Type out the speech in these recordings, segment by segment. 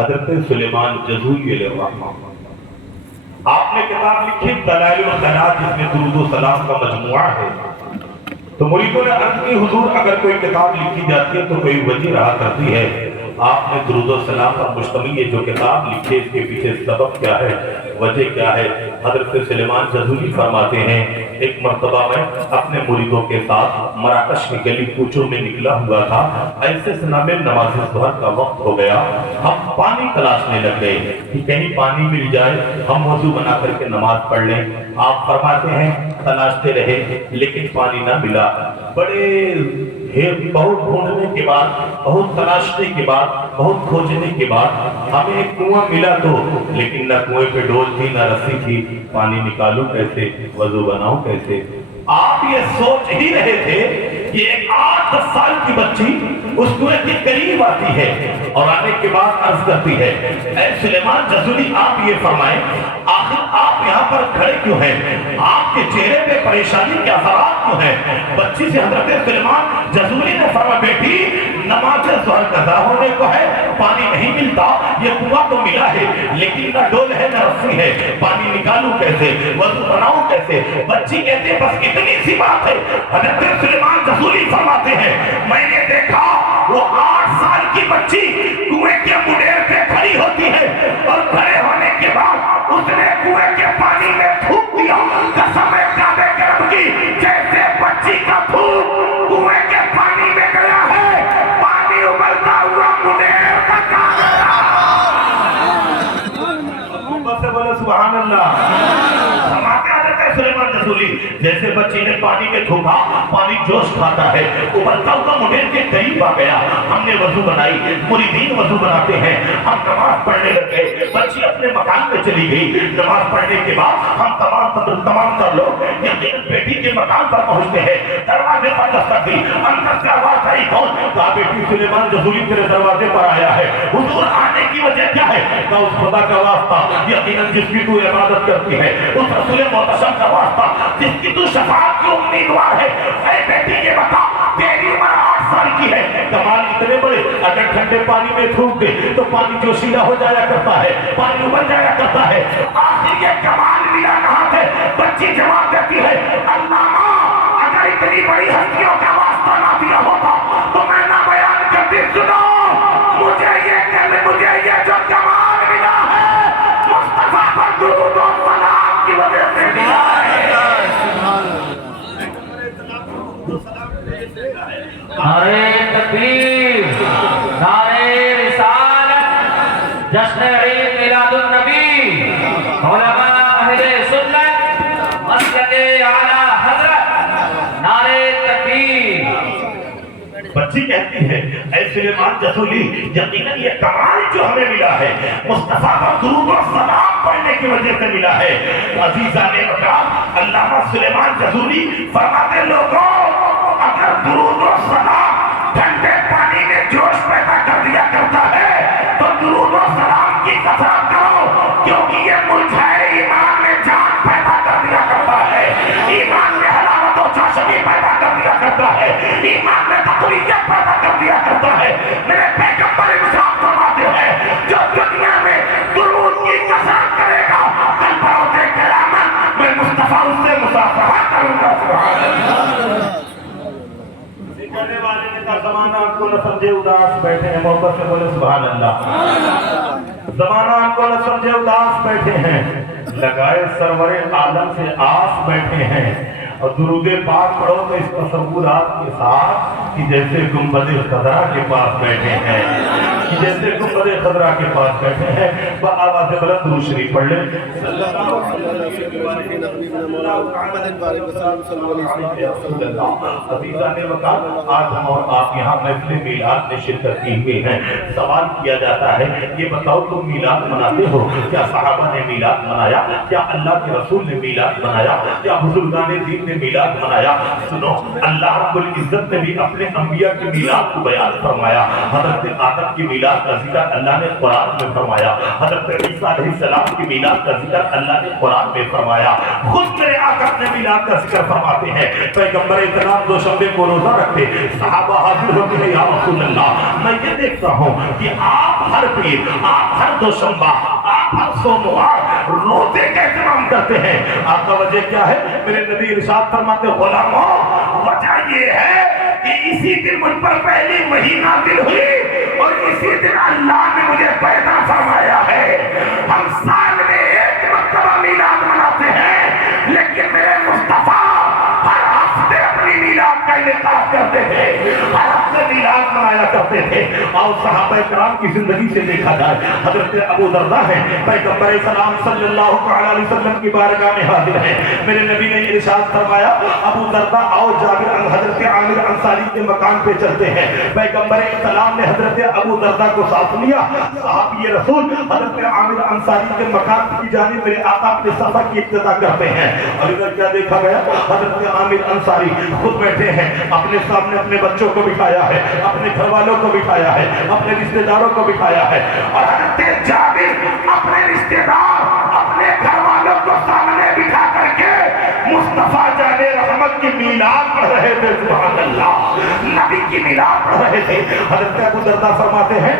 حضرت سلیمان جزولی علیہ الرحمہ، آپ نے کتاب لکھی دلائل الخیرات جس میں درود و سلام کا مجموعہ ہے. تو مریدوں نے عرض کی حضور اگر کوئی کتاب لکھی جاتی ہے تو کوئی وجہ رہا کرتی ہے، آپ نے درود و سلام پر مشتمل یہ جو کتاب لکھی اس کے پیچھے سبب کیا ہے، وجہ کیا ہے؟ حضرت سلیمان جزولی فرماتے ہیں ایک مرتبہ میں اپنے مریدوں کے ساتھ مراکش کی گلی کوچوں میں نکلا ہوا تھا، ایسے سنا میں نماز ظہر کا وقت ہو گیا، ہم پانی تلاشنے لگ گئے کہ کہیں پانی مل جائے ہم وضو بنا کر کے نماز پڑھ لیں. آپ فرماتے ہیں تلاشتے رہے لیکن پانی نہ ملا. بڑے بہت ڈھونڈنے کے بعد، بہت تلاشنے کے بعد، بہت کھوجنے کے بعد ہمیں ایک کنواں ملا تو، لیکن نہ کنویں پہ ڈول تھی نہ رسی تھی. پانی نکالوں کیسے، وضو بناؤں کیسے؟ آپ یہ سوچ ہی رہے تھے کہ ایک 8-10 سال کی بچی اس کنویں کے قریب آتی ہے اور آنے کے بعد عرض کرتی ہے اے سلیمان جزولی آپ یہ فرمائیں آخر آپ یہاں پر کھڑے کیوں ہیں؟ آپ کے چہرے پہ پریشانی کے اثرات کیوں ہیں؟ بچی سے حضرت سلیمان جزولی نے فرمایا بیٹی نماز ظہر قضا ہونے کو ہے، پانی نہیں ملتا، یہ کنواں تو ملا ہے لیکن نہ ڈول ہے نہ رسی ہے، پانی نکالوں کیسے، وضو بناؤں کیسے؟ بچی کہتے بس اتنی سی بات ہے. حضرت سلیمان جزولی فرماتے ہیں میں نے دیکھا وہ 8 سال کی بچی کنویں کے منڈیر پہ کھڑی ہوتی ہے اور کھڑے ہونے کے بعد اس نے کنویں کے پانی میں تھوک دیا. قسم ہے کعبے کے رب کی جیسے بچی کا تھوک کنویں کے پانی میں گیا ہے، پانی ابلتا ہوا منڈیر کا کعبہ. بس بولے سبحان اللہ. سلیمان جزولی جیسے بچی نے پانی میں تھوکا، پانی جوش کھاتا ہے، ابلتا ہوا منڈیر کے قریب آ گیا. ہم نے وضو بنائی، مریدین وضو بناتے ہیں، ہم نماز پڑھنے لگ گئے. بچی اپنے مکان پہ چلی گئی. نماز پڑھنے کے بعد ہم تمام تر لوگ یقیناً بیٹی کے مکان پر پہنچتے ہیں. دروازے پر دستک دی، اندر سے آواز آئی کون؟ کہا بیٹی سلیمان جزولی تیرے دروازے پر آیا ہے. حضور آنے کی وجہ کیا ہے؟ کہا اس خدا کا واسطہ یقیناً جس کی تو عبادت کرتی ہے، اس رسول محتشم کا واسطہ جس کی تو شفاعت کی امیدوار ہے. اے بیٹی یہ بتا تیری عمر 8 سال کی ہے، کمال اتنے بڑے اگر ٹھنڈے پانی میں تھوک دے تو پانی جوشیلا ہو جایا کرتا ہے، پانی ابل جایا کرتا ہے. آخر یہ کمال ملا کہاں سے؟ بچی جواب دیتی ہے اللہ اگر اتنی بڑی ہستیوں کا واسطہ نہ دیا ہوتا تو میں نہ بیان کرتی. سنو مجھے یہ جو کمال ملا ہے مصطفیٰ پر درود و سلام کی وجہ سے ملا ہے. نعرہ تکبیر، نعرہ رسالت، جشن عید میلاد النبی، علماء اہل سنت، مسجد اعلیٰ حضرت، نعرہ تکبیر. بچی کہتی ہے اے سلیمان جزولی یقیناً یہ کمال جو ہمیں ملا ہے مصطفیٰ کا درود و سلام پڑھنے کی وجہ سے ملا ہے. عزیزان اکرام علامہ سلیمان جزولی فرماتے لوگوں اگر درود و سلام ٹھنڈے پانی میں جوش پیدا کر دیا کرتا ہے تو درود و سلام کی کثرت کرو کیونکہ یہ ملجھائے ایمان میں جان پیدا کر دیا کرتا ہے، ایمان میں حلاوت و چاشنی پیدا کر دیا کرتا ہے، ایمان میں تقویت پیدا کر دیا کرتا ہے. میرے پیغمبر ارشاد فرماتے ہیں جو دنیا میں درود کی کثرت کرے گا کل بروز قیامت میں مصطفیٰ اس سے مصافحہ کروں گا. سبحان اللہ. کہنے والے نے کہا زمانہ آپ کو نہ سمجھے اداس بیٹھے ہیں، محبت سے بولے سبحان اللہ. زمانہ آپ کو نہ سمجھے اداس بیٹھے ہیں، لگائے سرور عالم سے آس بیٹھے ہیں. اور درود پاک پڑھو تو اس تصورات کے ساتھ کہ جیسے گنبد خضرا کے پاس بیٹھے ہیں، کہ جیسے گنبد خضرا کے پاس بیٹھے ہیں. بآواز بلند درود شریف پڑھ لیں. عزیزان وقت آج ہم اور آپ یہاں محفل میلاد میں شرکت کی ہوئے ہیں. سوال کیا جاتا ہے یہ بتاؤ تم میلاد مناتے ہو؟ کیا صحابہ نے میلاد منایا؟ کیا اللہ کے رسول نے میلاد منایا؟ کیا بزرگان دین نے میلاد منایا؟ سنو اللہ رب العزت نے بھی اپنے انبیاء کی میلاد کو بیان فرمایا. حضرت آدم کی میلاد کا ذکر اللہ نے قرآن میں فرمایا، حضرت عیسیٰ علیہ السلام کی میلاد کا ذکر اللہ نے قرآن میں فرمایا. خود میرے آقا اپنے میلاد کا ذکر فرماتے ہیں. پیغمبر اکرام دوشنبے کو روزہ رکھتے، صحابہ حاضر ہوتے ہیں یا رسول اللہ میں یہ دیکھتا ہوں کہ آپ ہر پیر، آپ ہر دوشنبہ، آپ ہر سوموار روزے کا اہتمام کرتے ہیں؟ آپ کا وجہ کیا ہے؟ میرے نبی ارشاد فرماتے ہیں غلاموں، وجہ یہ ہے کہ اسی دن مجھ پر پہلی وحی نازل ہوئی اور اسی دن اللہ نے مجھے پیدا فرمایا ہے۔ ہم سال میں ایک مرتبہ میلاد مناتے ہیں، لیکن میرے مصطفیٰ ہر ہفتے اپنی میلاد کا انعقاد کرتے تھے، ہر ہفتے میلاد منایا کرتے تھے۔ اور صحابہ کرام کی زندگی سے دیکھا جائے، حضرت ابو درداء ہیں، پیغمبر اسلام صلی اللہ علیہ وسلم کی بارگاہ میں حاضر ہیں۔ میرے نبی نے ارشاد فرمایا ابو درداء آؤ، جابر حضرت عامر انصاری کے مکان پہ چلتے ہیں۔ پیغمبر اسلام نے حضرت ابو درداء کو ساتھ لیا۔ صحابی رسول حضرت عامر انصاری کے مکان کی جانب میرے آقا اپنے سفر کی ابتدا کرتے ہیں، اور ادھر کیا دیکھا گیا؟ حضرت عامر انصاری خود بیٹھے ہیں، اپنے سامنے اپنے بچوں کو بٹھایا ہے، اپنے گھر والوں کو بٹھایا ہے، اپنے رشتہ داروں کو بٹھایا ہے، اور حضرت جابر اپنے رشتہ دار اپنے گھر والوں کو سامنے بٹھا کر کے مصطفیٰ جان رحمت کی میلاد پڑھ رہے تھے۔ سبحان اللہ، نبی کی میلاد پڑھ رہے تھے۔ حضرت ابو درداء فرماتے ہیں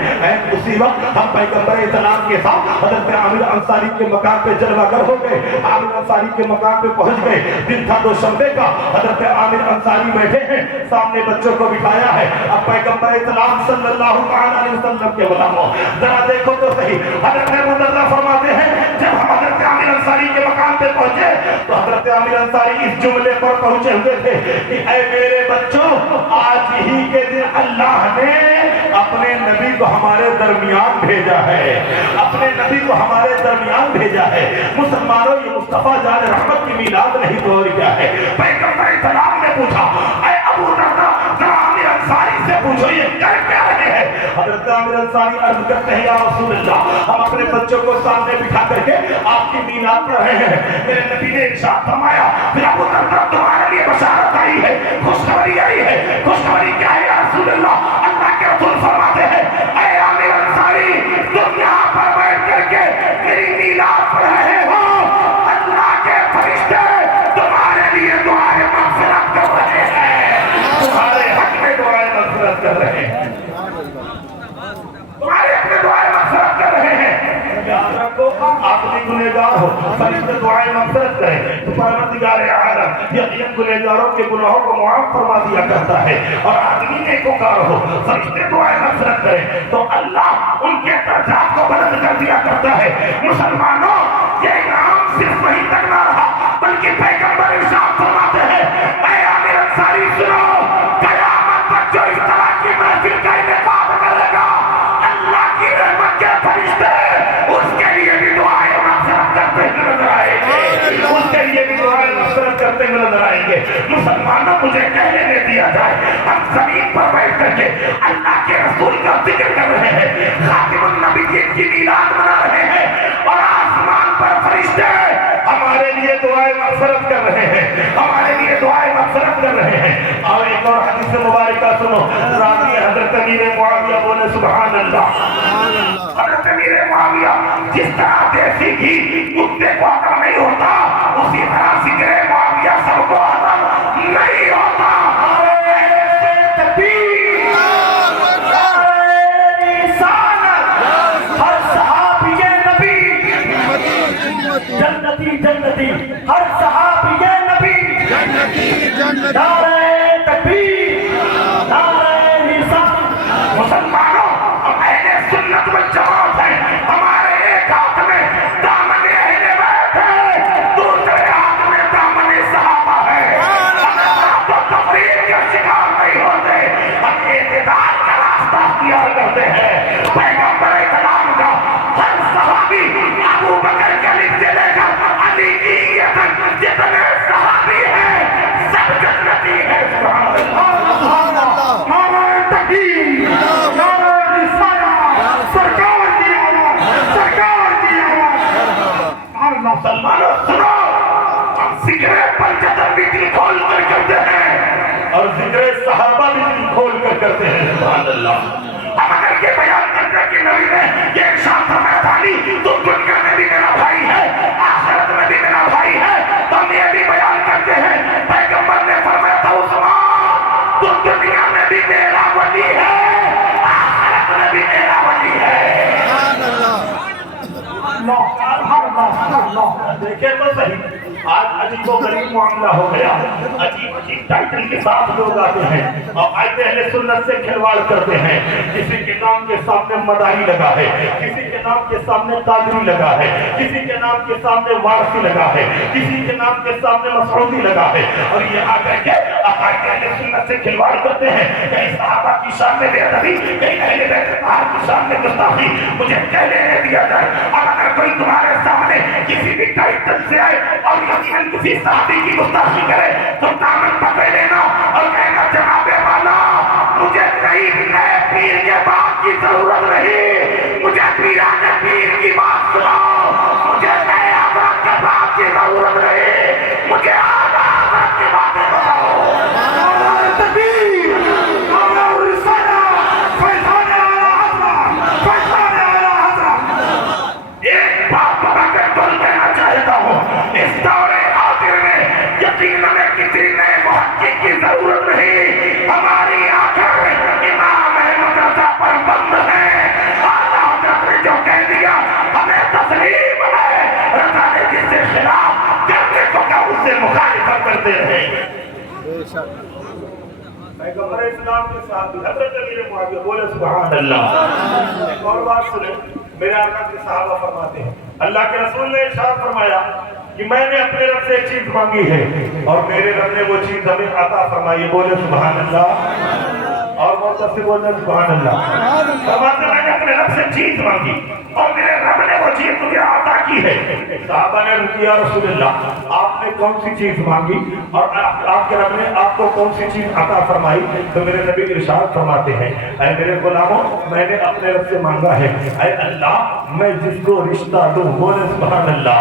اسی وقت ہم پیغمبر اسلام کے ساتھ حضرت عامر انصاری کے مکان پہ جلوہ گر ہو گئے، عامر انصاری کے مکان پہ پہنچ گئے۔ دن تھا دوشنبے کا، حضرت عامر انصاری بیٹھے ہیں، سامنے بچوں کو بٹھایا ہے۔ اب پیغمبر اسلام صلی اللہ علیہ وسلم کے غلاموں ذرا دیکھو تو صحیح، حضرت ابو درداء فرماتے ہیں جب ہم حضرت عامر انصاری کے مکان پہ پہنچے تو حضرت عامر انصاری اس جملے پر پہنچے ہوئے تھے کہ اے میرے بچوں، آج ہی کے دن اللہ نے اپنے نبی کو ہمارے درمیان بھیجا ہے، اپنے نبی کو ہمارے درمیان بھیجا ہے۔ مسلمانوں، یہ مصطفیٰ جان رحمت کی میلاد نہیں تو اور کیا ہے؟ پیغمبر اسلام نے پوچھا اے ابو درداء، ذرا عامر انصاری سے پوچھو یہ کر کیا رہے ہیں؟ حضرت عامر انصاری عرض کرتے ہیں یا رسول اللہ، ہم اپنے بچوں کو سامنے بٹھا کر کے آپ کی میلاد پڑھ رہے ہیں۔ میرے نبی نے ارشاد فرمایا پھر ابو درداء تمہارے لیے بشارت آئی ہے، خوشخبری آئی ہے۔ خوشخبری کیا ہے یا رسول اللہ؟ اللہ کے رسول فرماتے ہیں اے عامر انصاری، تم یہاں پر بیٹھ کر کے میری میلاد پڑھ رہے ہو، اللہ کے فرشتے تمہارے لیے دعائیں مغفرت کر رہے ہیں، تمہارے حق میں دعائیں مغفرت کر رہے ہیں، تمہارے حق میں دعائیں مغفرت کر رہے ہیں۔ یاد رکھو آدمی گنہگار ہو، فرشتے دعائیں مغفرت کریں تو پروردگار عالم یقیناً گنہگاروں کے گناہوں کو معاف فرما دیا کرتا ہے، اور آدمی نیکوکار ہو، فرشتے دعائیں مغفرت کریں تو اللہ ان کے درجات کو بلند کر دیا کرتا ہے۔ مسلمانوں، یہ انعام صرف وہیں تک نہ رہا بلکہ پیغمبر ارشاد فرماتے ہیں اے عامر انصاری سنو، قیامت تک جو اس طرح کی محفل کا انعقاد کرے گا، اللہ کی رحمت کے فرشتے اس کے لیے بھی دعائیں مغفرت کرتے ہوئے نظر آئیں گے، اس کے لیے بھی دعائیں مغفرت کرتے ہوئے نظر آئیں گے۔ مسلمانوں، مجھے کہنے دے دیا جائے، ہم زمین پر بیٹھ کر کے اللہ کے رسول کا ذکر کر رہے ہیں، خاتم النبیین کی میلاد منا رہے ہیں، اور آسمان پر فرشتے ہمارے لیے دعائیں مغفرت کر رہے ہیں، ہمارے لیے دعائیں مغفرت کر رہے ہیں۔ اور ایک اور حدیث مبارکہ سنو، راوی حضرت امیر معاویہ بولے سبحان اللہ۔ حضرت امیر معاویہ جس طرح دیسی گھی کتے کو ہضم نہیں ہوتا، اسی طرح ذکر معاویہ سب کو ہضم نہیں ہوتا۔ جنتی جنتی ہر صحابی نبی جنتی، نعرہ تکبیر، نعرہ رسالت۔ مسلمانوں، ہم اہل سنت والجماعت ہیں، ہمارے ایک ہاتھ میں دامن اہل بیت ہے، دوسرے دیکھیں تو صحیح آج عجیب و غریب معاملہ ہو گیا. عجیب عجیب ٹائٹل کے ساتھ لوگ آتے ہیں اور آئے اہل سنت سے کھلواڑ کرتے ہیں. کسی کے نام کے سامنے مداحی لگا ہے, کسی کے نام کے سامنے قادری لگا ہے, کسی کے نام کے سامنے وارثی لگا ہے, کسی کے نام کے سامنے مسعودی لگا ہے, اور یہ آ کر کے عقائد اہل سنت سے کھلواڑ کرتے ہیں. کہیں صحابہ کی شان میں بے ادبی, کہیں اہل بیت اطہار کی شان میں گستاخی. مجھے کہنے دیا جائے اور اگر کوئی تمہارے سامنے کسی بھی ٹائٹل سے آئے اور یقیناً کسی صحابی کی گستاخی کرے تو دامن پکڑ لینا اور کہنا جناب والا مجھے کئی نئے پیر کے بات کی ضرورت نہیں, مجھے پیران پیر کی بات سناؤ, مجھے نئے حضرت کے بات کی ضرورت نہیں, مجھے آدھا حضرت کی باتیں بتاؤ. ایک بات بتا کے تل دینا چاہتا ہوں, اس دور آخر میں یقیناً کسی نئے محقق کی ضرورت نہیں. ہماری آنکھیں امام احمد رضا پر بند ہے. اعلیٰ حضرت نے جو کہہ دیا ہمیں تسلیم ہے. رضا نے جس سے خلاف کرنے کو کہا اس سے مخالفت کرتے رہے. پیغمبر اسلام کے ساتھ حضرت امیر معاویہ بولے سبحان اللہ. ایک اور بات سنیں, میرے آقا کے صحابہ فرماتے ہیں اللہ کے رسول نے ارشاد فرمایا کہ میں نے اپنے رب سے ایک چیز مانگی ہے اور میرے رب نے وہ چیز ہمیں عطا فرمائی. بولے سبحان اللہ. اور محبت سے بولنا سبحان اللہ. فرماتے میں نے اپنے رب سے چیز مانگی اور میرے رب نے وہ چیز مجھے عطا کی ہے. صحابہ نے رضی یا رسول اللہ آپ نے کون سی چیز مانگی اور آپ کے رب نے آپ کو کون سی چیز عطا فرمائی؟ تو میرے نبی ارشاد فرماتے ہیں اے میرے غلاموں میں نے اپنے رب سے مانگا ہے اے اللہ میں جس کو رشتہ دوں. بولے سبحان اللہ.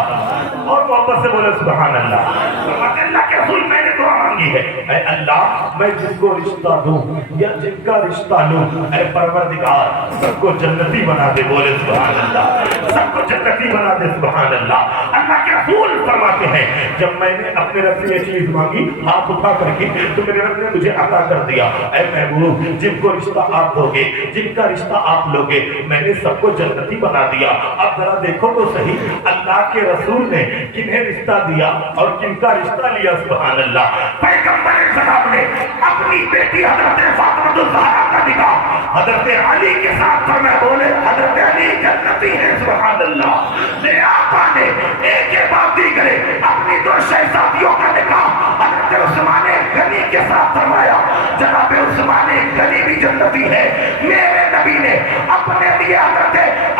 اور محبت سے بولے سبحان اللہ. فرماتے اللہ کے رسول میں نے دعا مانگی ہے اے اللہ میں جس کو رشتہ دوں یا جن کا رشتہ لوں اے پروردگار سب کو جنتی بنا دے. بولے سبحان اللہ. سب کو جنتی بنا دے. سبحان اللہ. اللہ کے رسول فرماتے ہیں جب میں نے اپنے رب سے یہ چیز مانگی ہاتھ اٹھا کر کے تو میرے رب نے مجھے عطا کر دیا. اے محبوب جن کو رشتہ آپ دو گے جن کا رشتہ آپ لوگے میں نے سب کو جنتی بنا دیا. اب ذرا دیکھو تو صحیح اللہ کے رسول نے کنہیں رشتہ دیا اور کن کا رشتہ لیا. سبحان اللہ. پیغمبر صاحب نے اپنی بیٹی حضرت فاطمہ الزہرا کا نکاح حضرت علی کے ساتھ فرمایا. بولے حضرت علی جنتی ہے. سبحان اللہ. میرے آقا نے ایک کے بعد دیگرے اپنی دو شہزادیوں کا نکاح حضرت عثمان غنی کے ساتھ فرمایا. جناب عثمان غنی بھی جنتی ہے. میرے نبی نے اپنے لیے حضرت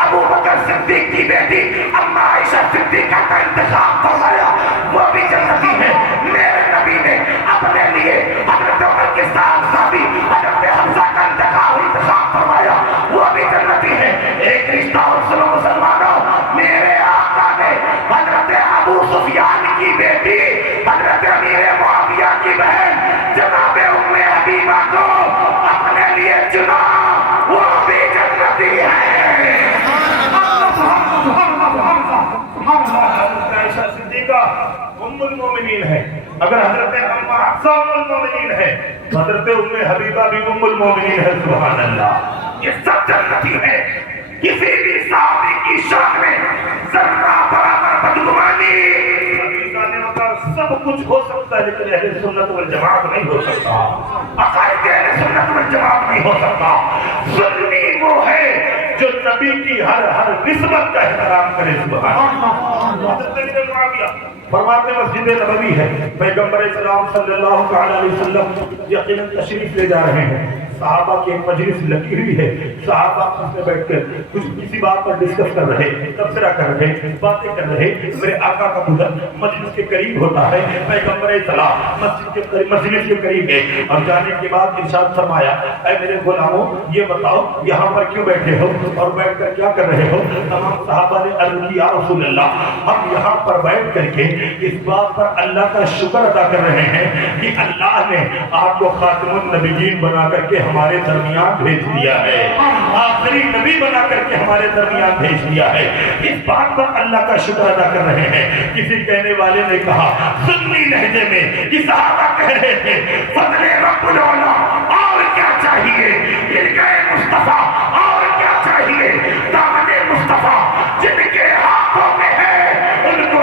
ابو بکر صدیق کی بیٹی اما عائشہ صدیقہ کا انتخاب فرمایا. وہ بھی جنتی ہے. میرے نبی نے اپنے لیے حضرت عمر کے صحابی حضرت حمزہ کا انتخاب فرمایا. وہ بھی جنتی ہے. ایک رشتہ اور سنو مسلمانوں, میرے آقا نے حضرت ابو سفیان کی بیٹی حضرت امیر معاویہ کی بہن جناب ام حبیبہ کو اپنے لیے چنا. وہ بھی جنتی ہے. عائشہ صدیقہ ام المومنین ہے. اگر حضرت اما حفصہ ام المومنین ہے حضرت ام حبیبہ بھی ام المومنین ہے. سبحان اللہ. یہ سب جنتی ہے. کسی بھی صحابی کی شان میں ذرہ برابر بدگمانی سب کچھ ہو سکتا ہے لیکن اہل سنت والجماعت نہیں ہو سکتا. عقائد اہل سنت والجماعت نہیں ہو سکتا. سنی وہ ہے جو نبی کی ہر نسبت کا احترام کرے. سبحان اللہ. فرماتے مسجد نبوی ہے. پیغمبر اسلام صلی اللہ علیہ وسلم یقیناً تشریف لے جا رہے ہیں. صحابہ کی ایک مجلس لگی ہوئی ہے. صحابہ اس میں بیٹھ کر کچھ کسی بات پر ڈسکس کر رہے, تبصرہ کر رہے, باتیں کر رہے. میرے آقا کا گزر مجلس کے قریب ہوتا ہے. پیغمبر اسلام مجلس کے قریب گئے اور جانے کے بعد ارشاد فرمایا اے میرے غلاموں یہ بتاؤ یہاں پر کیوں بیٹھے ہو اور بیٹھ کر کیا کر رہے ہو؟ تمام صحابہ نے عرض کی یا رسول اللہ ہم یہاں پر بیٹھ کر کے اس بات پر اللہ کا شکر ادا کر رہے ہیں کہ اللہ نے آپ کو خاتم النبیین بنا کر کے ہمارے درمیان بھیج دیا ہے. آخری نبی بنا کر کے ہمارے درمیان بھیج دیا ہے. اس بات پر اللہ کا شکر ادا کر رہے ہیں. کسی کہنے والے نے کہا سنی لہجے میں کہ صحابہ کہہ رہے تھے فضل رب العلا اور کیا چاہیے, ملکہ مصطفیٰ اور کیا چاہیے, دامن مصطفیٰ جن کے ہاتھوں میں ہے ان کو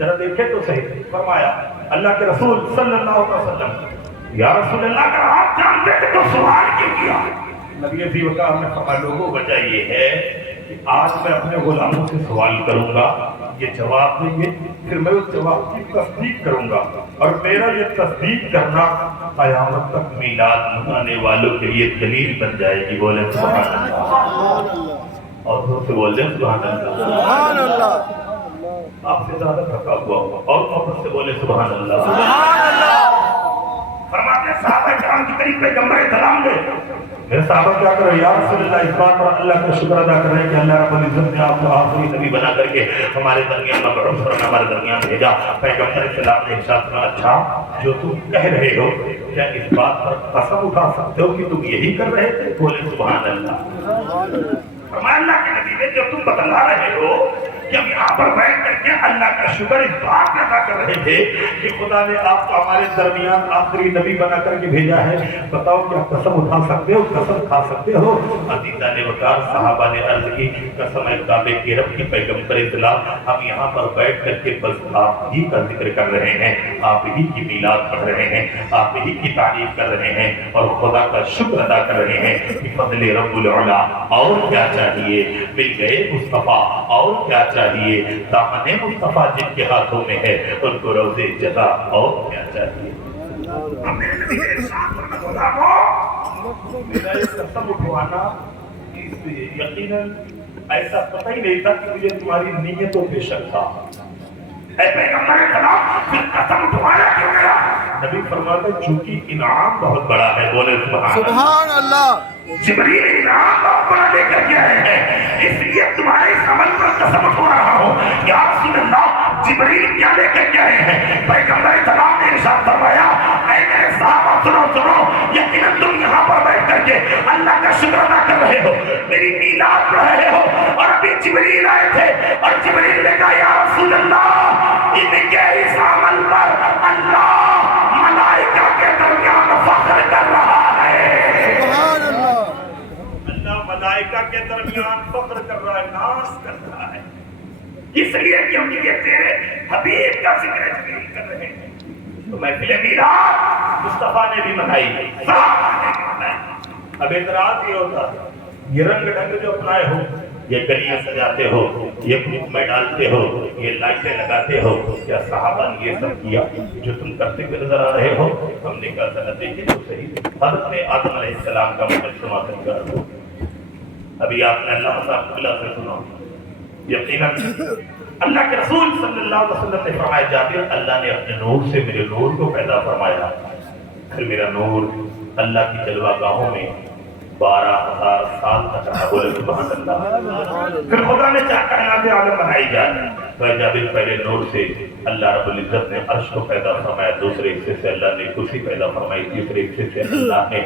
ذرا دیکھیں تو صحیح. فرمایا اللہ کے رسول صلی اللہ علیہ وسلم یا رسول اللہ اگر آپ جانتے تھے تو سوال کیوں کیا؟ نبی عزیز وقار نے فرمایا لوگوں وجہ یہ ہے کہ آج میں اپنے غلاموں سے سوال کروں گا، یہ جواب دیں گے، پھر میں اس جواب کی تصدیق کروں گا، اور میرا یہ تصدیق کرنا قیامت تک میلاد منانے والوں کے لیے دلیل بن جائے گی. بولے سبحان اللہ. اور زور سے بول دیں سبحان اللہ. سبحان اللہ. آپ سے زیادہ تھکا ہوا ہوا اور محبت سے بولے سبحان اللہ. سبحان اللہ. فرماتے ہیں صحابہ کرام کی قریب پیغمبر سلام دے. میرے صحابہ کیا کر رہے ہیں؟ یا رسول اللہ اس بات پر اللہ کا شکر ادا کر رہے ہیں کہ اللہ رب العزت نے آپ کو آخری نبی بنا کر کے ہمارے درمیان مبعوث اور ہمارے درمیان بھیجا. پیغمبر سلام نے ارشاد فرمایا اچھا جو تم کہہ رہے ہو کیا اس بات پر قسم اٹھا سکتے ہو کہ تم یہی کر رہے تھے؟ بولے سبحان اللہ. فرمایا اللہ کے نبی نے جو تم بتلا رہے ہو کہ ہم یہاں پر بیٹھ کر کے اللہ کا شکر اس بات ادا کر رہے تھے کہ خدا نے آپ کو ہمارے درمیان آخری نبی بنا کر کے بھیجا ہے، بتاؤ کیا قسم اٹھا سکتے ہو، قسم کھا سکتے ہو؟ عزیزان وقار صحابہ نے عرض کی قسم کعبے کے رب کی پیغمبر اسلام ہم یہاں پر بیٹھ کر کے بس آپ ہی کا ذکر کر رہے ہیں، آپ ہی کی میلاد پڑھ رہے ہیں، آپ ہی کی تعریف کر رہے ہیں اور خدا کا شکر ادا کر رہے ہیں کہ فضل رب العلا. اور کیا چاہیے؟ مل گئے مصطفیٰ. اور کیا چاہیے؟ دامن مصطفیٰ جن کے ہاتھوں میں ہے ان کو روزے جزا. اور کیا چاہیے؟ میرا یہ قسم اٹھوانا یقیناً ایسا پتہ ہی نہیں تھا کہ مجھے تمہاری نیتوں پہ شک تھا. اے پیغمبر خدا پھر قسم اٹھوانا کیوں گیا؟ نبی فرماتے چونکہ انعام بہت بڑا ہے. بولے سبحان اللہ. جبریل انعام بہت بڑا لے کر کے آئے ہیں، اس لیے تمہارے اس عمل پر قسم اٹھا رہا ہوں. یا رسول اللہ جبریل کیا لے کر کے آئے ہیں؟ پیغمبر سلام نے ارشاد فرمایا اے میرے صحابہ سنو سنو، یقیناً تم یہاں پر بیٹھ کر کے اللہ کا شکر ادا کر رہے ہو، میری میلاد پڑھ رہے ہو، اور ابھی جبریل آئے تھے اور جبریل نے کہا یا رسول اللہ ان کے اس عمل پر اللہ ملائکہ کے درمیان فخر کر رہا ہے. سبحان اللہ. اللہ ملائکہ کے درمیان فخر کر رہا ہے، ناز کر رہا ہے، اس لیے کیونکہ یہ تیرے حبیب کا ذکر جبریل کر رہے ہیں. تو محفل میلاد مصطفیٰ نے بھی منائی، صحابہ نے بھی منائی. اب اعتراض یہ ہوتا ہے یہ رنگ ڈھنگ جو اپنائے ہو، یہ گلیاں سجاتے ہو، یہ گروپ میں ڈالتے ہو، یہ لائٹیں لگاتے ہو، کیا صحابہ نے یہ سب کیا جو تم کرتے ہوئے نظر آ رہے ہو؟ ہم نے کہا ذرا دیکھیں تو صحیح. حضرت آدم علیہ السلام کا مجسمہ تیار ہو. ابھی آپ نے اللہ صاحب قبلہ سے سنا، یقیناً اللہ کے رسول صلی اللہ علیہ وسلم نے فرمایا جابر اللہ نے اپنے نور سے میرے نور کو پیدا فرمایا، پھر میرا نور اللہ کی جلوہ گاہوں میں 12,000 سال تک رہا. بولے سبحان اللہ. پھر خدا نے چاہا کائنات عالم بنائی جائے تو جابر پہلے نور سے اللہ رب العزت نے عرش کو پیدا فرمایا، دوسرے حصے سے اللہ نے کرسی پیدا فرمائی، تیسرے حصے سے اللہ نے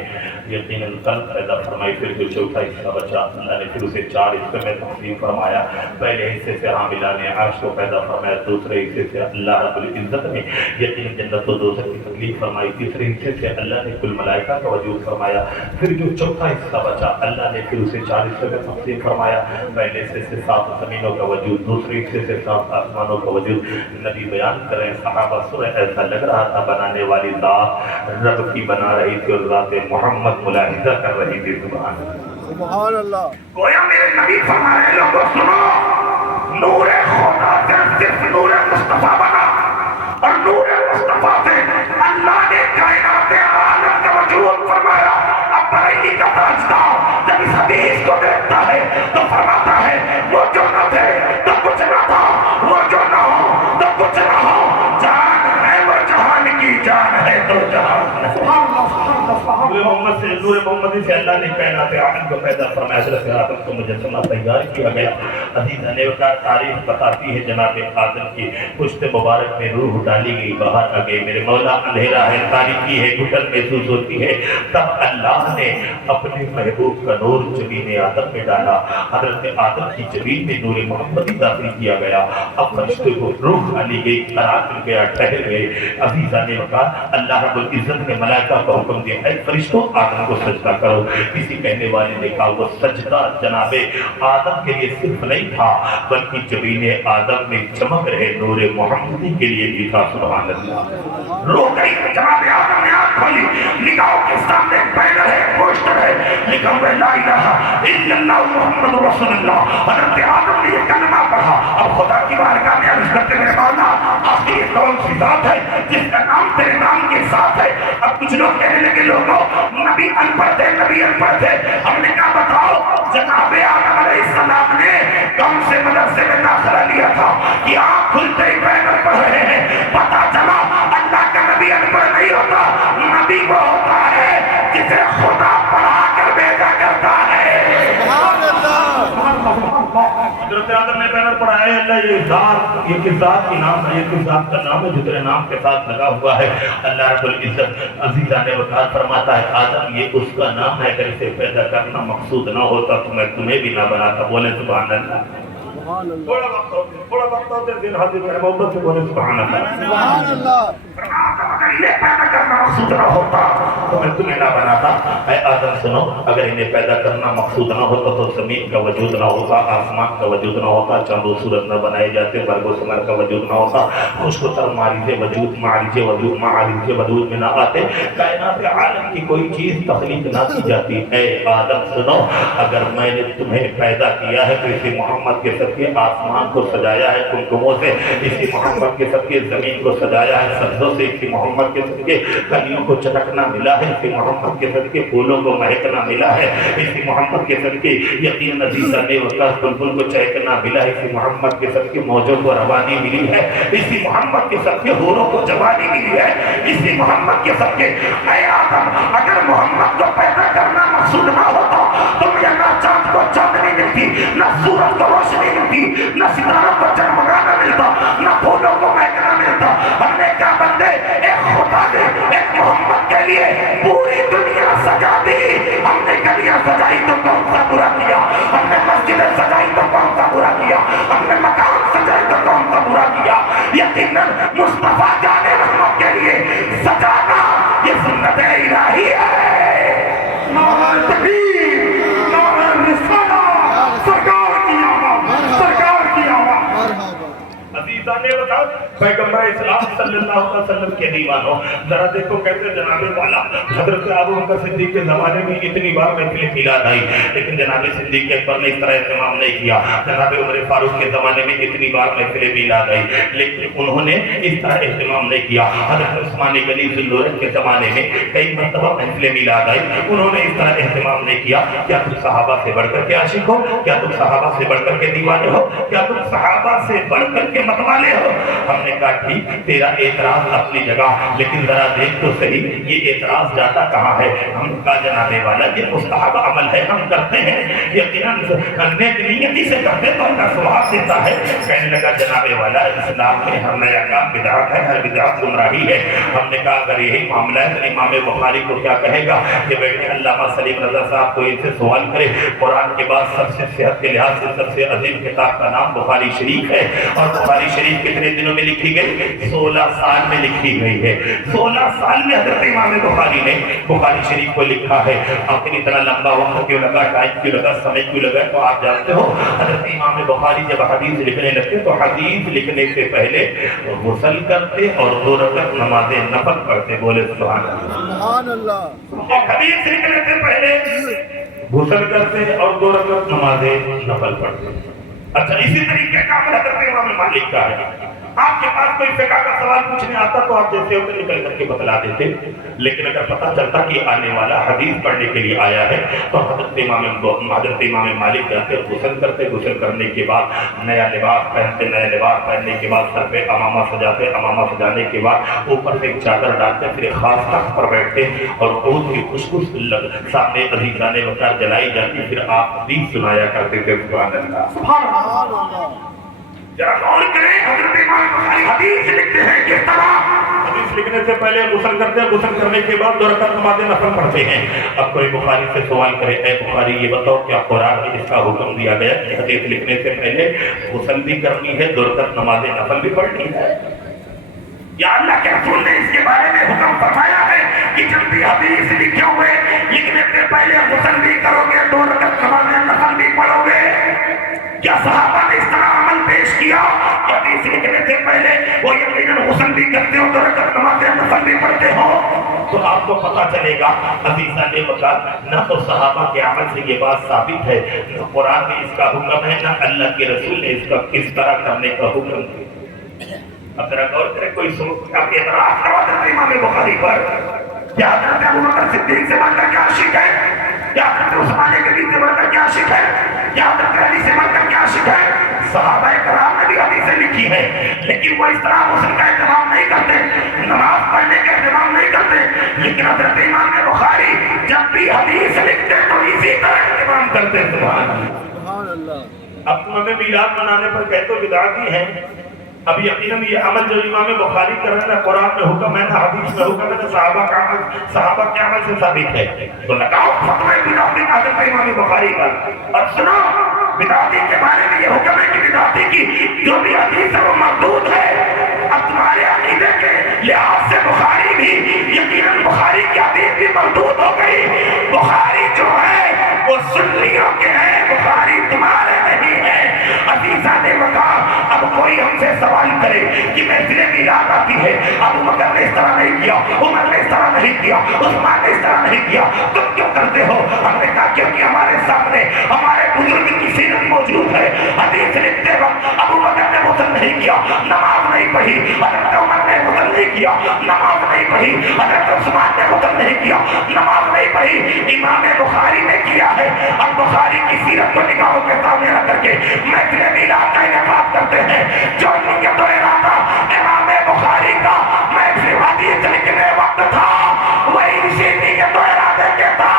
یقیناً قلب پیدا فرمائی، پھر جو چوتھا حصہ بچا اللہ نے پھر اسے 4 حصے میں تقسیم فرمایا. پہلے حصے سے حاملہ نے عرش کو پیدا فرمایا، دوسرے حصے سے اللہ رب العزت نے یقیناً جنت و دوزخ کی تکلیف فرمائی، تیسرے حصے سے اللہ نے کل ملائکہ کا وجود فرمایا، پھر جو چوتھا حصہ بچا اللہ نے پھر اسے 4 حصے میں تقسیم فرمایا. پہلے حصے سے 7 زمینوں کا وجود، دوسرے حصے سے 7 آسمانوں کا وجود. نبی بیان کریں صحابہ سنیں ایسا لگ رہا تھا بنانے والی ذات رب کی بنا رہی تھی اور ذات محمد ملاحظہ کر رہی تھی. سبحان اللہ. سبحان اللہ. گویا میرے نبی فرما رہے لوگوں سنو، نور خدا سے صرف نور مصطفیٰ بنا، اور نور مصطفیٰ سے اللہ نے کائنات عالم کا وجود فرمایا. اب بریلی کا تاجدار جب اس حدیث کو دیکھتا ہے تو فرماتا ہے وہ جو نہ تھے تو کچھ نہ تھا، وہ جو نہ ہو تو کچھ نہ ہو، جان ہے وہ جہان کی جان ہے تو جہان ہے. نور محمدی سے اللہ نے کائنات عالم کو پیدا فرمایا. حضرت آدم کو مجسمہ تیار کیا گیا. عزیزان وقار تاریخ بتاتی ہے جناب آدم کی پشت مبارک میں روح ڈالی گئی، باہر آ گئی. میرے مولا اندھیرا ہے، تاریکی ہے، گھٹن محسوس ہوتی ہے. تب اللہ نے اپنے محبوب کا نور جبین آدم میں ڈالا. حضرت آدم کی جبین میں نور محمدی داخل کیا گیا. اب فرشتے کو روح ڈالی گئی، قرار مل گیا، ٹھہر گئے. عزیزان وقار اللہ رب العزت نے ملائکہ کو حکم دیا اے فرشتوں آدم کو سجدہ کرو. کسی کہنے والے نے کہا وہ سجدہ جناب آدم کے لیے صرف نہیں تھا بلکہ جبین آدم میں چمک رہے نور محمدی کے لیے بھی تھا. سبحان اللہ. رو گئی جناب آدم نے آنکھ کھولی, نگاہوں کے سامنے بینر ہے, پوسٹر ہے, لکھا ہوا لا الہ الا اللہ محمد رسول اللہ. حضرت آدم نے یہ کلمہ پڑھا. اب خدا کی بارگاہ میں عرض کرتے میرے مولا آخر یہ کون سی ذات ہے جس کا نام تیرے نام کے ساتھ ہے؟ اب کچھ لوگ کہنے لگے لوگوں نبی ان پڑھ تھے, نبی ان پڑھ تھے. ہم نے کہا بتاؤ جناب آدم علیہ السلام نے کون سے مدرسے میں داخلہ لیا تھا کہ آپ کھلتے ہی بینر پڑھ رہے ہیں؟ پتا چلا اللہ کا نبی ان پڑھ نہیں ہوتا, نبی وہ ہوتا ہے جسے خدا پڑھا کر بھیجا کرتا ہے. سبحان اللہ. حضرت آدم نے بینر پڑھا ہے اللہ یہ ذات, یہ کس ذات کی نام ہے, یہ کس ذات کا نام ہے جو تیرے نام کے ساتھ لگا ہوا ہے. اللہ رب العزت عزیزان وقار فرماتا ہے آدم یہ اس کا نام ہے, اگر اسے پیدا کرنا مقصود نہ ہوتا تو میں تمہیں بھی نہ بناتا. بولے سبحان اللہ. تھوڑا وقت ہوتے دن حاضر میں محبت سے بولے سبحان اللہ. سبحان اللہ. اگر انہیں پیدا کرنا مقصود نہ ہوتا تو میں تمہیں نہ بناتا. اے آدم سنو, اگر انہیں پیدا کرنا مقصود نہ ہوتا تو زمین کا وجود نہ ہوتا, آسمان کا وجود نہ ہوتا, چاند و سورج نہ بنائے جاتے, برگ و ثمر کا وجود نہ ہوتا, خشک و تر معارض وجود میں نہ آتے, کائنات عالم کی کوئی چیز تخلیق نہ کی جاتی. اے آدم سنو, اگر میں نے تمہیں پیدا کیا ہے تو اسی محمد کے صدقے آسمان کو سجایا ہے کمکموں سے, اسی محمد کے صدقے زمین کو سجایا ہے سبزوں سے, اسی محمد کے صدقے کلیوں کو چٹکنا ملا ہے, اسی محمد کے صدقے پھولوں کو مہکنا ملا ہے, اسی محمد کے صدقے یقین عزیزہ نے وقت بلبل کو چہکنا ملا ہے, اسی محمد کے صدقے موجوں کو روانی ملی ہے, اسی محمد کے صدقے حوروں کو جوانی ملی ہے, اسی محمد کے صدقے. اے آدم اگر محمد کو پیدا کرنا مقصود نہ ہوتا تو مجھے نہ چاند کو چاندنی ملتی, نہ سورج کو روشنی ملتی, نہ ستاروں کو جگمگانا ملتا, نہ پھولوں کو مہکنا ملتا. ہم نے کیا بندے ایک خدا نے ایک محمد کے لیے پوری دنیا سجا دی. ہم نے گلیاں سجائی تو کون سا برا کیا, ہم نے مسجدیں سجائی تو کون سا برا کیا, ہم نے مکان سجائے تو کون سا برا کیا. یقیناً مصطفیٰ جان رحمت کے لیے سجانا یہ سنت الہی ہے. نعرہ تکبیر, نعرہ رسالت, سرکار کی آواز, سرکار کی آواز. مرحبا. عزیزان بتا پیغمبر اسلام صلی اللہ علیہ وسلم کے دیوانوں ذرا دیکھو کیسے جناب والا حضرت ابو بکر صدیق کے زمانے میں اتنی بار محفل میلاد آئی لیکن جناب صدیق اکبر نے اس طرح اہتمام نہیں کیا. جناب عمر فاروق کے زمانے میں اتنی بار محفل میلاد آئی لیکن انہوں نے اس طرح اہتمام نہیں کیا. حضرت عثمان غنی ذو النورین کے زمانے میں کئی مرتبہ محفل میلاد آئی, انہوں نے اس طرح اہتمام نہیں کیا. کیا تم صحابہ سے بڑھ کر کے عاشق ہو, کیا تم صحابہ سے بڑھ کر کے دیوانے ہو, کیا تم صحابہ سے بڑھ کر کے متوالے ہو. ہم نے کہا ٹھیک تیرا اعتراض اپنی جگہ لیکن ذرا دیکھ تو صحیح یہ اعتراض جاتا کہاں ہے. ہم کا جناب والا یہ مستحب عمل ہے, ہم کرتے ہیں یقیناً نیک نیتی سے کرتے تو اللہ ثواب دیتا ہے. کہنے لگا جناب والا اسلام میں ہر نیا کام بدعت ہے, ہر بدعت گمراہی ہے. ہم نے کہا اگر یہی معاملہ ہے تو امام بخاری کو کیا کہے گا کہ بیٹے علامہ سلیم رضا صاحب کو ان سے سوال کرے. قرآن کے بعد سب سے صحت کے لحاظ سے سب سے عظیم کتاب کا نام بخاری شریف ہے اور بخاری شریف کتنے دنوں میں لکھی گئی؟ 16 سال میں لکھی گئی ہے. 16 سال میں حضرت امام بخاری نے بخاری شریف کو لکھا ہے. آخر اتنا لمبا وقت کیوں لگا, ٹائم کیوں لگا, سمے کیوں لگا؟ تو آپ جانتے ہو حضرت امام بخاری جب حدیث لکھنے لگتے تو حدیث لکھنے سے پہلے غسل کرتے اور 2 رکعت نماز نفل پڑھتے. بولے سبحان اللہ. سبحان اللہ. حدیث لکھنے سے پہلے غسل کرتے اور 2 رکعت نماز نفل پڑھتے. اچھا اسی طریقے کا عمل حضرت امام مالک کا ہے. آپ کے پاس کوئی فقہ کا سوال پوچھنے آتا تو آپ جیسے ہوتے نکل کر کے بتلا دیتے, لیکن اگر پتہ چلتا کہ آنے والا حدیث پڑھنے کے لیے آیا ہے تو حضرت امام مالک جاتے غسل کرتے, غسل کرنے کے بعد نیا لباس پہنتے, نیا لباس پہننے کے بعد سر پہ امامہ سجاتے, امامہ سجانے کے بعد اوپر سے ایک چادر ڈالتے, پھر ایک خاص تخت پر بیٹھتے اور عود کی خوشبو سامنے عزیزان وقار جلائی جاتی, پھر آپ حدیث سنایا کرتے تھے. سبحان اللہ. سبحان اللہ. ذرا غور کریں حضرت امام بخاری حدیث لکھتے ہیں کس طرح. حدیث لکھنے سے پہلے غسل کرتے ہیں, غسل کرنے کے بعد 2 رکعت نماز نفل پڑھتے ہیں. اب کوئی بخاری سے سوال کرے اے بخاری یہ بتاؤ کیا قرآن میں اس کا حکم دیا گیا کہ حدیث لکھنے سے پہلے غسل بھی کرنی ہے, 2 رکعت نماز نفل بھی پڑھنی ہے؟ یا اللہ کے رسول نے اس کے بارے میں حکم فرمایا ہے کہ جب بھی حدیث لکھے ہوئے لکھنے سے پہلے غسل بھی کرو گے، 2 رکعت نماز نفل بھی پڑھو گے؟ کیا صحابہ نے اس طرح عمل پیش کیا کہ حدیث لکھنے سے پہلے وہ یقیناً غسل بھی کرتے ہو، 2 رکعت نماز نفل بھی پڑھتے ہو؟ تو آپ کو پتہ چلے گا عزیزان وقت نہ تو صحابہ کے عمل سے یہ بات ثابت ہے، نہ قرآن میں اس کا حکم ہے، نہ اللہ کے رسول نے اس کا کس طرح کرنے کا حکم ہے۔ اب ذرا غور کریں، کوئی سوچ آپ اعتراض کروا دیتے امام بخاری پر، کیا حضرت ابوبکر صدیق سے بڑھ کر کیا عاشق ہے؟ کیا حضرت عثمان غنی سے بڑھ کر کیا عاشق ہے؟ کیا حضرت علی سے بڑھ کر کیا عاشق ہے؟ صحابہ کرام نے بھی حدیثیں لکھی ہیں، لیکن وہ اس طرح غسل کا اہتمام نہیں کرتے، نماز پڑھنے کا اہتمام نہیں کرتے، لیکن حضرت امام بخاری جب بھی حدیث لکھتے تو اسی طرح اہتمام کرتے۔ سبحان اللہ۔ اب تم ہمیں میلاد منانے پر کہتے ہو بدعتی ہیں، اب یقیناً یہ عمل جو امام بخاری کر رہے ہیں نا قرآن میں حکم ہے، نہ حدیث میں حکم ہے، نہ صحابہ کا عمل، صحابہ کے عمل سے ثابت ہے۔ تو لگاؤ فتوی بدعتی کا حضرت امام بخاری کا، اور سنو بدعتی کے بارے میں یہ حکم ہے کہ بدعتی کی جو بھی حدیث ہے وہ مردود ہے۔ اب تمہارے عقیدے کے لحاظ سے بخاری بھی یقیناً بخاری کی حدیث بھی مردود ہو گئی۔ بخاری جو ہے وہ سنیوں کے ہیں، بخاری تمہارے نہیں ہے۔ عزیزان وقار اب کوئی ہم سے سوال کرے کہ محفل میلاد آتی ہے، ابو بکر نے اس طرح نہیں کیا، عمر نے اس طرح نہیں کیا، عثمان نے اس طرح نہیں کیا، تم کیوں کرتے ہو؟ ہم نے کہا کیونکہ ہمارے سامنے ہمارے بزرگ کی سیرت موجود ہے۔ حدیث لکھتے وقت ابو بکر نے غسل نہیں کیا، نماز نہیں پڑھی، حضرت عمر نے غسل نہیں کیا، نماز نہیں پڑھی، حضرت عثمان نے غسل نہیں کیا، نماز نہیں پڑھی، امام بخاری نے کیا ہے۔ اب بخاری کی سیرت کو نگاہوں کے سامنے رکھ کر کے محفل میلاد کا انعقاد کرتے ہیں۔ جو نیت و ارادہ امام بخاری کا محفل حدیث لکھنے وقت تھا وہی اسی نیت و ارادے کے تھا۔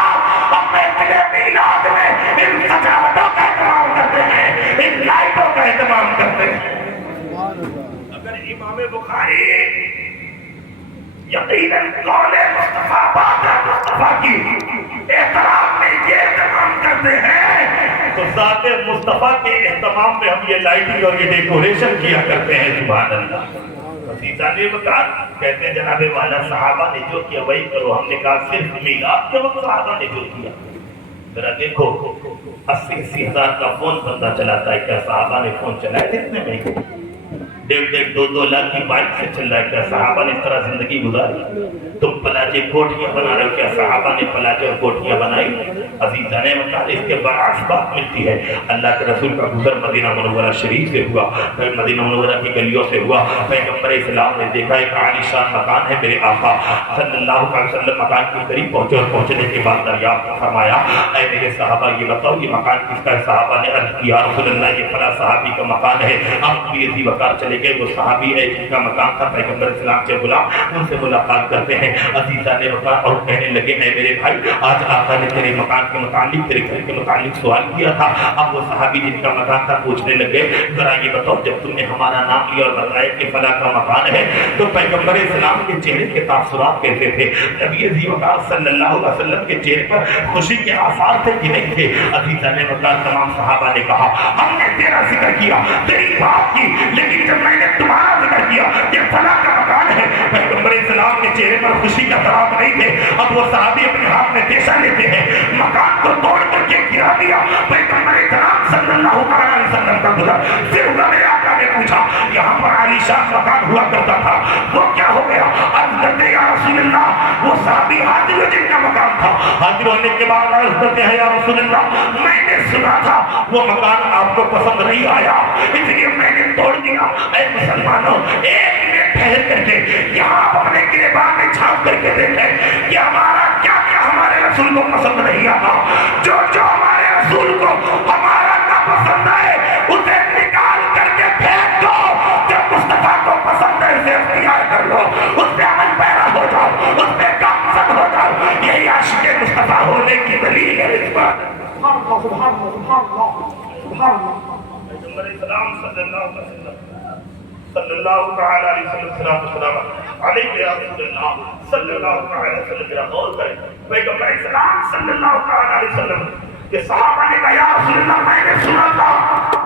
اب محفل میلاد میں ان سجاوٹوں کا اہتمام کرتے ہیں، ان لائٹوں کا اہتمام کرتے ہیں۔ سبحان اللہ۔ اگر امام بخاری یقیناً قول مصطفیٰ بات مصطفیٰ کی احترام میں یہ اہتمام کرتے ہیں تو ذات مصطفیٰ کے اہتمام میں ہم یہ لائٹنگ اور یہ ڈیکوریشن کیا کرتے ہیں۔ سبحان اللہ۔ عزیزان وقار کہتے ہیں جناب والا صحابہ نے جو کیا وہی کرو۔ ہم نے کہا صرف میلاد کے وقت صحابہ نے جو کیا؟ ذرا دیکھو 80 ہزار کا فون بندہ چلاتا ہے، کیا صحابہ نے فون چلایا کتنے میں؟ 1.5 2 لاکھ کی بائک سے چل رہا ہے، کیا صحابہ نے اس طرح زندگی گزاری؟ تم پلاجے کوٹیاں بنا رہے ہو، کیا صحابہ نے پلاجے اور کوٹیاں بنائی؟ عزیزان وقار اس کے برعکس بات ملتی ہے۔ اللہ کے رسول کا گزر مدینہ منورہ شریف سے ہوا، پھر مدینہ منورہ کی گلیوں سے ہوا، پیغمبر اسلام نے دیکھا ایک عالیشان مکان ہے، میرے آقا صلی اللہ علیہ وسلم مکان کے قریب پہنچے اور پہنچنے کے بعد دریافت فرمایا اے میرے صحابہ یہ بتاؤ یہ مکان کس کا ہے؟ صحابہ نے عرض کیا رسول اللہ یہ فلاں صحابی کا مکان ہے۔ آپ بھی اسی وقار چلے گئے، وہ صحابی ہے جن کا مکان تھا، پیغمبر اسلام کے غلام، ان سے ملاقات کرتے ہیں عزیزان وقار اور کہنے لگے اے میرے بھائی آج آقا نے تیرے مکان کے متعلق تیرے گھر کے متعلق سوال کیا تھا۔ اب وہ صحابی جن کا مکان تھا پوچھنے لگے ذرا یہ بتاؤ جب تم نے ہمارا نام لیا اور بتایا کہ فلاں کا مکان ہے تو پیغمبر اسلام کے چہرے کے تاثرات کیسے تھے؟ نبی عزیز وقار صلی اللہ علیہ وسلم کے چہرے پر خوشی کے آثار تھے کہ نہیں تھے؟ عزیزان وقار تمام صحابہ نے کہا ہم نے تیرا ذکر کیا، تیری بات کی، لیکن جب میں نے تمہارا ذکر کیا کہ فلاں کا مکان ہے پیغمبر اسلام کے چہرے پر خوشی کا تراب نہیں تھے۔ اب وہ صحابی اپنے ہاتھ میں پیشہ لیتے ہیں، مکان کو توڑ کر کے گرا دیا۔ پیغمبر اسلام صلی اللہ علیہ وسلم کا گزر پھر ہوا، میرے آقا نے پوچھا یہاں پر عالی شان مکان ہوا کرتا تھا وہ کیا ہو گیا؟ عرض کرتے یا رسول اللہ وہ صحابی حاضر جن کا مکان تھا، حاضر ہونے کے بعد عرض کرتے ہیں یا رسول اللہ میں نے سنا تھا وہ مکان آپ کو پسند نہیں آیا اس لیے میں نے توڑ دیا۔ اے مسلمانوں ایک منٹ ٹھہر کر کے یہاں اپنے گریبان میں چھاپ کر کے دیکھیں کہ ہمارا کیا کیا ہمارے رسول کو پسند نہیں آتا۔ جو جو ہمارے رسول کو ہمارا نہ پسند ہے اسے نکال کر کے پھینک دو، جب مصطفیٰ کو پسند ہے اسے اختیار کر لو، اس پہ عمل پیرا ہو جاؤ، اس پہ گامزن ہو جاؤ۔ یہی عاشق مصطفیٰ ہونے کی دلیل ہے۔ اس بات سبحان اللہ سبحان اللہ سبحان اللہ۔ پیغمبر اسلام صلی اللہ علیہ وسلم صلی اللہ تعالی علیہ وسلم السلام علیہ یا رسول اللہ صلی اللہ تعالی علیہ وسلم۔ غور کریں پیغمبر اسلام صلی اللہ تعالی علیہ وسلم کہ صحابہ نے کہا یا رسول اللہ میں نے سنا تھا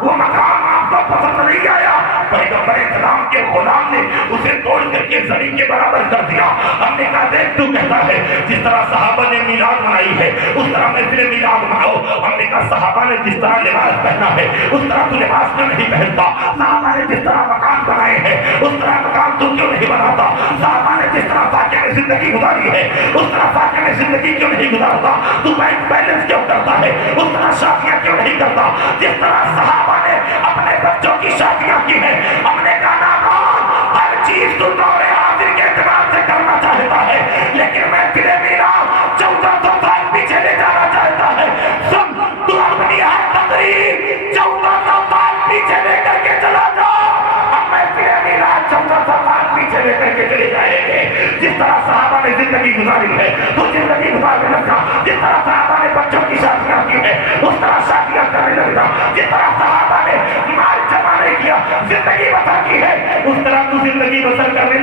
وہ مقام آپ کو پسند نہیں آیا۔ پیغمبر اسلام السلام کے غلام نے اسے توڑ کر کے زمین کے برابر کر دیا. ہم نے کہا دیکھ تو کہتا ہے جس طرح صحابہ نے میلاد منائی ہے اس طرح محفل میلاد مناؤ. ہم نے کہا صحابہ نے جس طرح لباس پہنا ہے اس طرح تو لباس کیوں نہیں پہنتا؟ صحابہ نے جس طرح مکان بنائے ہیں اس طرح مکان تو کیوں نہیں بناتا؟ صحابہ نے جس طرح فاقہ میں زندگی گزاری ہے اس طرح فاقہ میں زندگی کیوں نہیں گزارتا؟ تو بینک بیلنس کیوں کرتا ہے اس طرح شادیاں کیوں نہیں کرتا جس طرح صحابہ نے اپنے بچوں کی شادیاں کی ہیں؟ ہم نے کہا ناکام، ہر چیز تو دور حاضر کے اعتبار سے کرنا چاہتا ہے لیکن میں تیرے میلاد 1400 سال پیچھے لے جانا چاہتا ہے. سن تو اپنی ہر تقریب 1400 سال پیچھے لے کر کے چلا جا. اب میں تیرے میلاد 1400 سال پیچھے لے کر کے چلے جائیں گے. جس طرح صحابہ نے زندگی گزاری ہے تو زندگی گزارنے لگا. جس طرح صحابہ نے بچوں کی شادیاں کی ہے اس طرح شادیاں کرنے لگا. جس طرح صحابہ نے مال جمع نہیں کیا زندگی بسر کی ہے اس طرح تو زندگی بسر کرنے